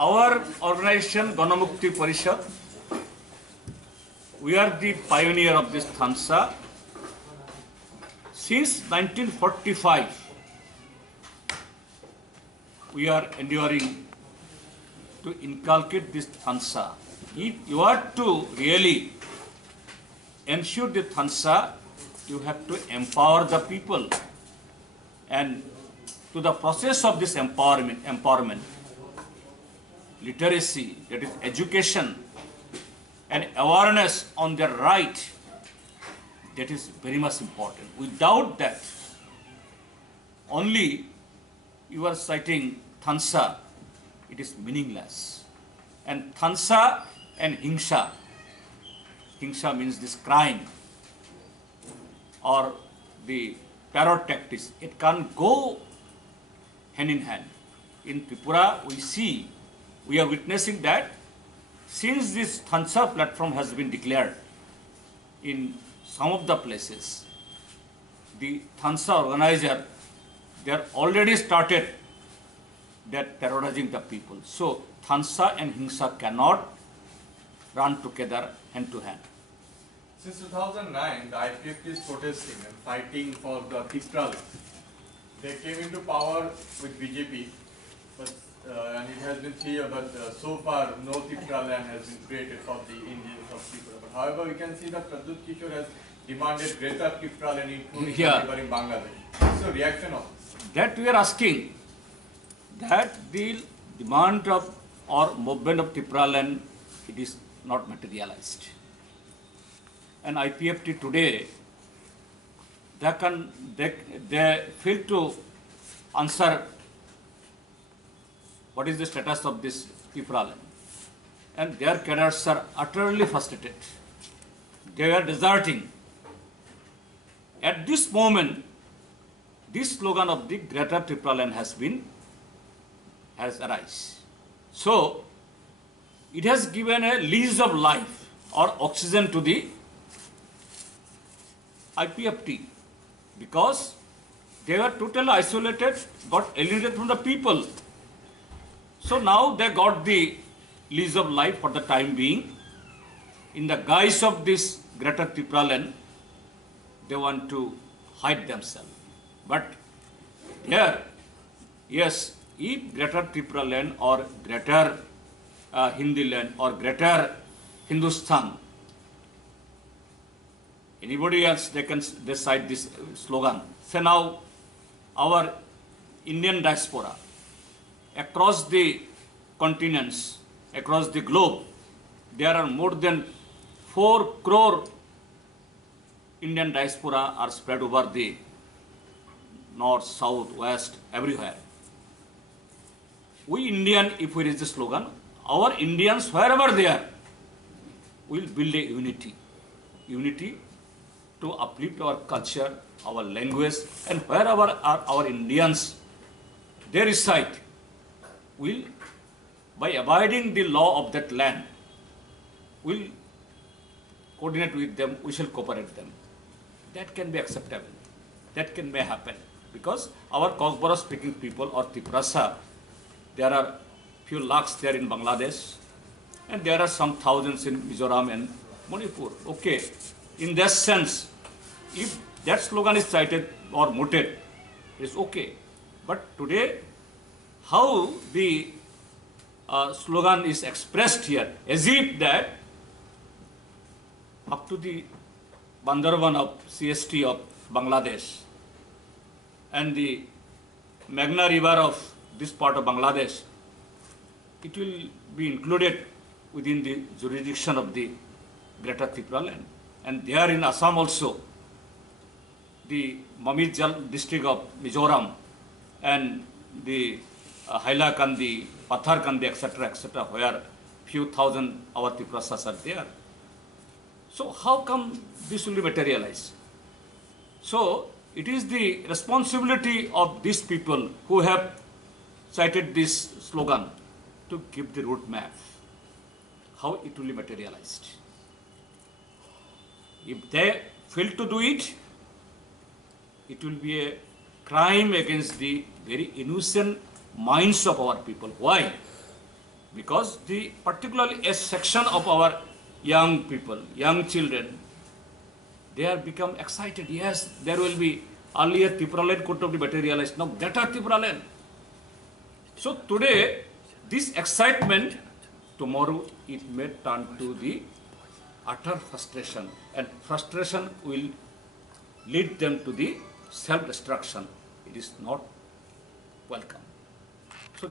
Our organization, Ganamukti Parishad, we are the pioneer of this Thansa. Since 1945, we are enduring to inculcate this Thansa. If you are to really ensure the Thansa, you have to empower the people. And to the process of this empowerment, literacy, that is education, and awareness on their right, that is very much important. Without that, only you are citing Thansa, it is meaningless. And Thansa and Hingsa, Hingsa means this crime or the terror tactics, it can't go hand in hand. In Tripura, we are witnessing that since this Thansa platform has been declared in some of the places, the Thansa organizer, they are already started that terrorizing the people. So Thansa and Hingsa cannot run together hand to hand. Since 2009, the IPFT is protesting and fighting for the Tipral. They came into power with BJP, but and it has been 3 years, but so far no Tipral land has been created for the Indians of Tripura. But however, we can see that Pradyut Kishore has demanded greater Tipral land including in Bangladesh. What's the reaction of this? That we are asking, that the demand of or movement of Tipral land, it is not materialized. And IPFT today, they fail to answer what is the status of this Tipral land. And their cadres are utterly frustrated. They are deserting. At this moment, this slogan of the Greater Tripura land has arisen. So, it has given a lease of life or oxygen to the IPFT because they were totally isolated, got alienated from the people. So now they got the lease of life for the time being. In the guise of this Greater Tripura land, they want to hide themselves. But here, yes, if Greater Tripura land or Greater Hindi land or Greater Hindustan, anybody else, they can decide this slogan. So now, our Indian diaspora, across the continents, across the globe, there are more than 4 crore Indian diaspora are spread over the north, south, west, everywhere. We Indian, if we reach the slogan, our Indians, wherever they are, will build a unity to uplift our culture, our language, and wherever are our Indians, they reside, will, by abiding the law of that land, will coordinate with them, we shall cooperate them. That can be acceptable. That can may happen. Because our Kokbora speaking people or Tiprasa, there are few lakhs there in Bangladesh, and there are some thousands in Mizoram and Manipur. Okay, in that sense, if that slogan is cited or mooted, it's okay. But today, how the slogan is expressed here, as if that up to the Bandarban of CST of Bangladesh and the Meghna River of this part of Bangladesh, it will be included within the jurisdiction of the Greater Tripura land. And there in Assam also, the Mamit district of Mizoram and the Hailakandi, Patharkandi, etc., where few thousand our Tripurasas are there. So how come this will materialize? So it is the responsibility of these people who have cited this slogan to give the route map, how it will be materialized. If they fail to do it, it will be a crime against the very innocent minds of our people. Why? Because the particularly a section of our young people, young children, they are become excited. Yes, there will be earlier Tripura could have been materialized. Now better Tripura. So today, this excitement, tomorrow it may turn to the utter frustration, and frustration will lead them to the self-destruction. It is not welcome.